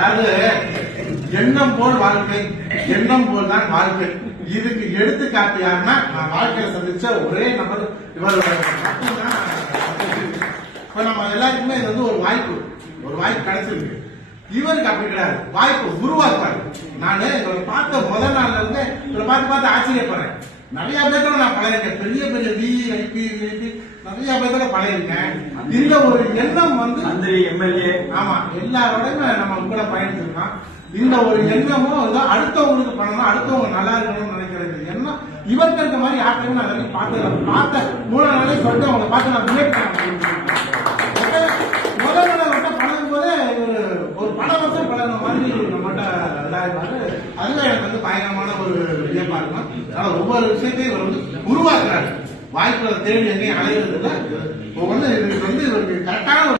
அதாவது எண்ணம் போல் வாழ்க்கை, எண்ணம் போல் தான் வாழ்க்கை. இதுக்கு எடுத்துக்காட்டு யாருன்னா நான் வாழ்க்கையில சந்திச்ச ஒரே நபர் இவர் மட்டும்தான். இப்ப நம்ம எல்லாருக்குமே இது வந்து ஒரு வாய்ப்பு கிடைச்சிருக்கு. இவருக்கு அப்படி கிடையாது, வாய்ப்பு உருவாக்குவாரு. நானு இவரை பார்த்த முதல் நாள்ல இருந்து இவரை பார்த்து ஆச்சரியப்படுறேன். நிறைய பேர்த்தோட நான் பழகிருக்கேன், பெரிய பெரிய விஐபி நிறைய பேர்த்தோட பழகிருக்கேன். இந்த ஒரு எண்ணம் வந்து மந்திரி எம்எல்ஏ ஆமா எல்லாரோடையுமே நம்ம கூட பயணிச்சிருக்கோம். இந்த ஒரு எண்ணமும் அடுத்தவங்களுக்கு பண்ணணும், அடுத்தவங்க நல்லா இருக்கணும்னு நினைக்கிறது எண்ணம் இவருக்கு இருக்க மாதிரி யாருக்குமே நான் பார்த்த மூல நாளே சொல்லிட்டு அவங்களை பார்த்து நான் ரிலேட் பண்ண முதல் நாளை பழகும் போதே ஒரு பல வருஷம் பழகின மாதிரி நம்மகிட்ட இதாயிருப்பாரு. அதுவே எனக்கு வந்து பயங்கரமான ஒரு வியப்பா இருக்கும். அதனால ஒவ்வொரு விஷயத்தையும் இவர் வந்து உருவாக்குறாரு. வாய்ப்புகளை தேடி எங்கேயும் அலைகிறது இல்லை. இப்போ வந்து இவருக்கு கரெக்டான